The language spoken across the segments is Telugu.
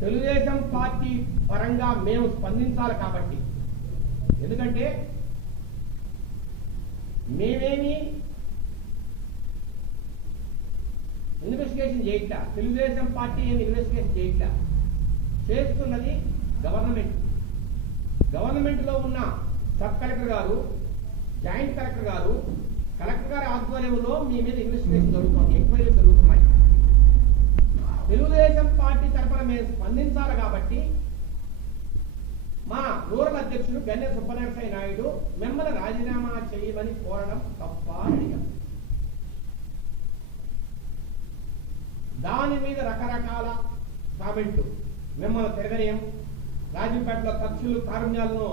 తెలుగుదేశం పార్టీ పరంగా మేము స్పందించాలి కాబట్టి, ఎందుకంటే మేమేమి ఇన్వెస్టిగేషన్ చేయట్లా, తెలుగుదేశం పార్టీ ఏమి ఇన్వెస్టిగేషన్ చేయట్లా, చేస్తున్నది గవర్నమెంట్. గవర్నమెంట్లో ఉన్న సబ్ కలెక్టర్ గారు, జాయింట్ కలెక్టర్ గారు, కలెక్టర్ గారి ఆధ్వర్యంలో మీ మీద ఇన్వెస్టిగేషన్ జరుగుతుంది, ఎంక్వైరీ జరుగుతున్నాయి. తెలుగుదేశం పార్టీ తరఫున మేము స్పందించాలి కాబట్టి మా రూరల్ అధ్యక్షుడు గన్నె సుబ్బనరసయ్య నాయుడు మిమ్మల్ని రాజీనామా చేయమని కోరడం తప్ప అడిగాం. దాని మీద రకరకాల కామెంట్లు, మిమ్మల్ని తిరగనీయం, రాజంపేటలో ఖర్చులు కారుణ్యాలను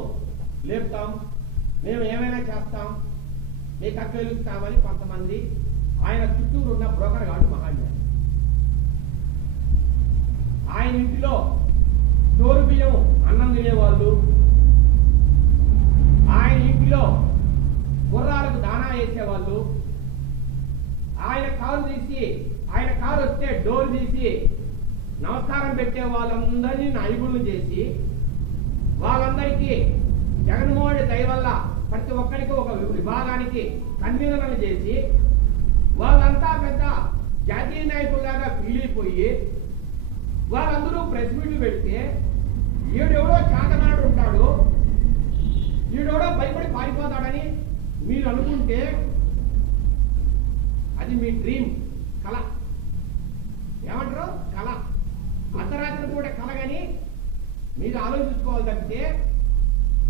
లేపుతాం, మేము ఏమైనా చేస్తాం, మీకు అక్కలుస్తామని కొంతమంది ఆయన చుట్టూరు ఉన్న బ్రోకర్ గాడు మహాన్యాయం. ఆయన ఇంటిలో చోరు బియ్యం అన్నం తినేవాళ్ళు, ఆయన ఇంటిలో గుర్రాలకు దాణా వేసేవాళ్ళు, ఆయన కారు వస్తే డోర్ తీసి నమస్కారం పెట్టే వాళ్ళందరినీ నాయకులను చేసి, వాళ్ళందరికీ జగన్మోహన్ దయ వల్ల ప్రతి ఒక్కరికి ఒక విభాగానికి కన్వీనర్లను చేసి, వాళ్ళంతా పెద్ద జాతీయ నాయకుల్లాగా ఫీల్ అయిపోయి వాళ్ళందరూ ప్రెస్ మీట్లు పెడితే ఈడెవడో చాతనాడు ఉంటాడు, ఈడెవడో భయపడి పారిపోతాడని మీరు అనుకుంటే అది మీ డ్రీమ్, కళ. ఏమంటారు? కళ. అర్ధరాత్రి కూడా కలగని మీరు ఆలోచించుకోవాలి తప్పితే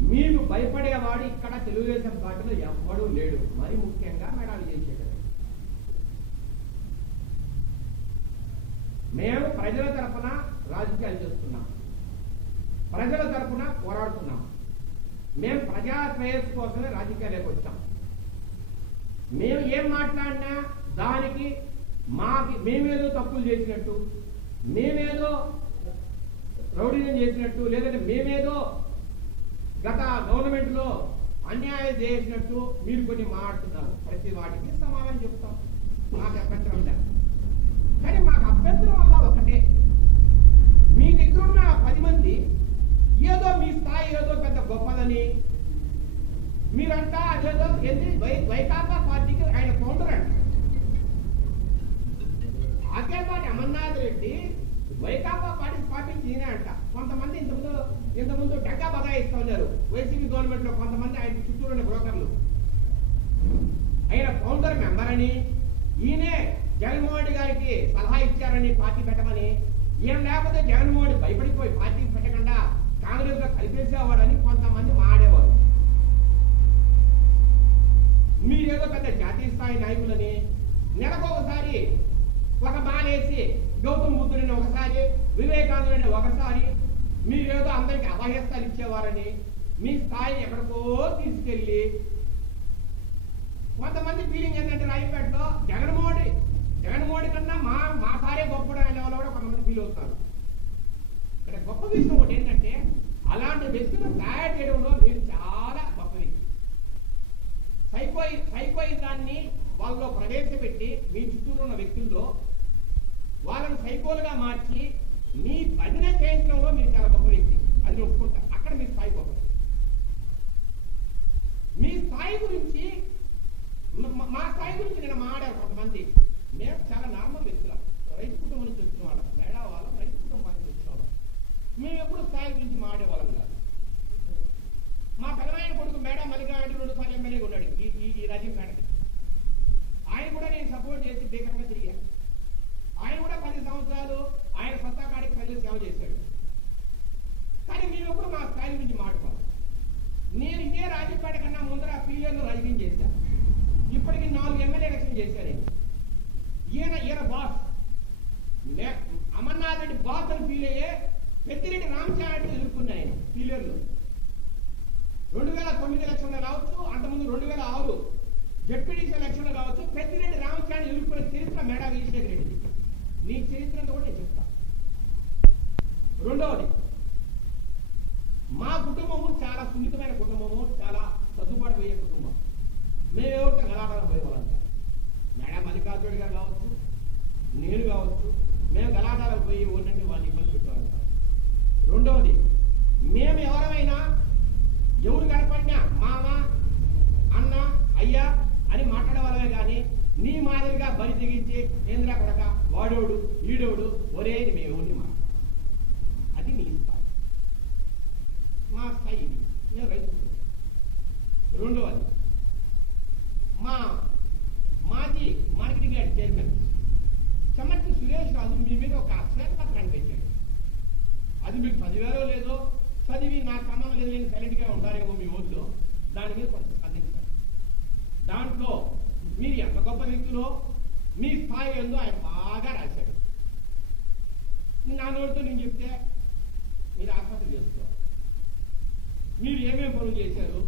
మీకు భయపడేవాడు ఇక్కడ తెలుగుదేశం పార్టీలో ఎవ్వడూ లేడు. మరి ముఖ్యంగా మేడాలు చేసేటది. మేము ప్రజల తరఫున రాజకీయాలు చేస్తున్నాం, ప్రజల తరఫున పోరాడుతున్నాం. మేము ప్రజా శ్రేయస్సు కోసమే రాజకీయాలకు వచ్చాం. మేము ఏం మాట్లాడినా దానికి మేమేదో తప్పులు చేసినట్టు, మేమేదో రౌడీజం చేసినట్టు, లేదంటే మేమేదో గత గవర్నమెంట్లో అన్యాయం చేసినట్టు మీరు కొన్ని మాట్లాడుతున్నారు. ప్రతి వాటికి సమాధానం చెప్తాం, మాకు అభ్యంతరం లేదు. కానీ మాకు అభ్యంతరం వల్ల ఒకటే, మీ దగ్గర ఉన్న 10 మంది ఏదో మీ స్థాయి ఏదో పెద్ద గొప్పదని మీరంటా, అదేదో వైకాపా పార్టీకి ఆయన ఫౌండర్ అంట. ఆకేపాటి అమర్నాథ్ రెడ్డి వైకాపా పార్టీ స్థాపించిన అంట. కొంతమంది ఇంతకుముందు డగ్గా బదాయిస్తూ ఉన్నారు వైసీపీ గవర్నమెంట్ లో, కొంతమంది ఆయన చుట్టూ ఉన్న బ్రోకర్లు. ఆయన ఫౌండర్ మెంబర్ అని, ఈయనే జగన్మోహన్ గారికి సలహా ఇచ్చారని పార్టీ పెట్టమని, ఏం లేకపోతే జగన్మోహన్ భయపడిపోయి పార్టీ పెట్టకుండా కాంగ్రెస్ లో కలిపేసేవాడని కొంతమంది మాడేవారు. మీరేదో పెద్ద జాతీయ స్థాయి నాయకులని, నెలకొకసారి ఒక బాలేసి గౌతమ్ బుద్ధుడిని ఒకసారి, వివేకానందుడిని ఒకసారి, మీరేదో అందరికి అభయస్థాలు ఇచ్చేవారని మీ స్థాయిని ఎక్కడికో తీసుకెళ్లి, కొంతమంది ఫీలింగ్ ఏంటంటే రాయపేటలో జగన్మోహన్ కన్నా మా సారే గొప్పడు అనే వాళ్ళు కూడా కొంతమంది ఫీల్ అవుతారు. ఇక్కడ గొప్ప విషయం ఒకటి ఏంటంటే, అలాంటి వ్యక్తులు తయారు చేయడంలో మీరు చాలా గొప్ప వ్యక్తి. సైకోయిజాన్ని వాళ్ళలో ప్రవేశపెట్టి మీ చుట్టూరు ఉన్న వ్యక్తుల్లో వాళ్ళని సైకోలుగా మార్చి మీ భజన చేయించడంలో మీరు చాలా గొప్ప వ్యక్తి, అది ఒప్పుకుంటారు. అక్కడ మీ స్థాయి గొప్ప. మీ స్థాయి గురించి, మా స్థాయి గురించి నేను మాట్లాడారు కొంతమంది. మేము చాలా నార్మల్ వ్యక్తులం, రైతు కుటుంబం నుంచి వచ్చిన వాళ్ళం, మేడా వాళ్ళం, రైతు కుటుంబానికి వచ్చిన వాళ్ళం. మేము ఎప్పుడు స్థాయి గురించి మాట్లాడేవాళ్ళం కాదు. మా పెదనాయన కొడుకు మేడా మల్లికారెడ్డి 2 సార్లు ఎమ్మెల్యేగా ఉన్నాడు ఈ రాజంపేటకి. ఆయన కూడా నేను సపోర్ట్ చేసి భీకరంగా తిరిగాను. ఆయన కూడా 10 సంవత్సరాలు ఆయన సత్తా కాడికి ప్రజలు సేవ చేశాడు. కానీ మేము ఎప్పుడు మా స్థాయి గురించి మాట్లాడుకోవాలి. నేను ఇదే రాజంపేట కన్నా ముందర పీలేలో రాజకీయం చేశాను. ఇప్పటికి 4 ఎమ్మెల్యే ఎలక్షన్ చేశాను. ఈయన బాస్, అమర్నాథ్ రెడ్డి బాస్ అని ఫీల్ అయ్యే పెద్దిరెడ్డి రామచంద్రారెడ్డి ఎదుర్కొన్నాను నేను పీలేరులో. 2009 ఎలక్షన్లో కావచ్చు, అంతకుముందు 2006 జడ్పీటీసీ ఎలక్షన్లో కావచ్చు, పెద్దిరెడ్డి రామచంద్రారెడ్డి ఎదుర్కొనే చరిత్ర మేడా విజయశేఖర రెడ్డి. నీ చరిత్రతో కూడా నేను చెప్తాను. రెండవది, మా కుటుంబము చాలా సున్నితమైన కుటుంబము, చాలా సర్దుబాటు పోయే కుటుంబం. మేమేమిటో గలాటాలకు పోయేవాళ్ళం. మేడం మల్లికార్జునుడిగా కావచ్చు, నేను కావచ్చు, మేము గలాటాలకు పోయి ఓనండి వాళ్ళని ఇబ్బంది పెట్టేవాళ్ళం. బరిదిగించి ఏంద్రా కొడక వాడోడు ఈడోడు ఒరే మేము మాట అది నీ స్థాయి. మా స్థాయి ఇది. నేను రైతు రెండవది మా మాజీ మార్కెటింగ్ యార్డ్ చైర్మన్ చెమట్టి సురేష్ రాజు మీ మీద ఒక శ్వేతపత్రాన్ని పెట్టాడు. అది మీకు చదివారో లేదో, చదివి నాకు సంబంధం లేదు నేను సైలెంట్గా ఉంటారేమో మీ ఊళ్ళో, దాని మీద కొంత స్పందించారు. దాంట్లో మీరు ఎంత గొప్ప వ్యక్తులో మీ స్థాయి ఏందో ఆయన బాగా రాశాడు. నా నోటితో నేను చెప్తే మీరు ఆత్మహత్య చేసుకోవాలి. మీరు ఏమేమి పనులు చేశారు,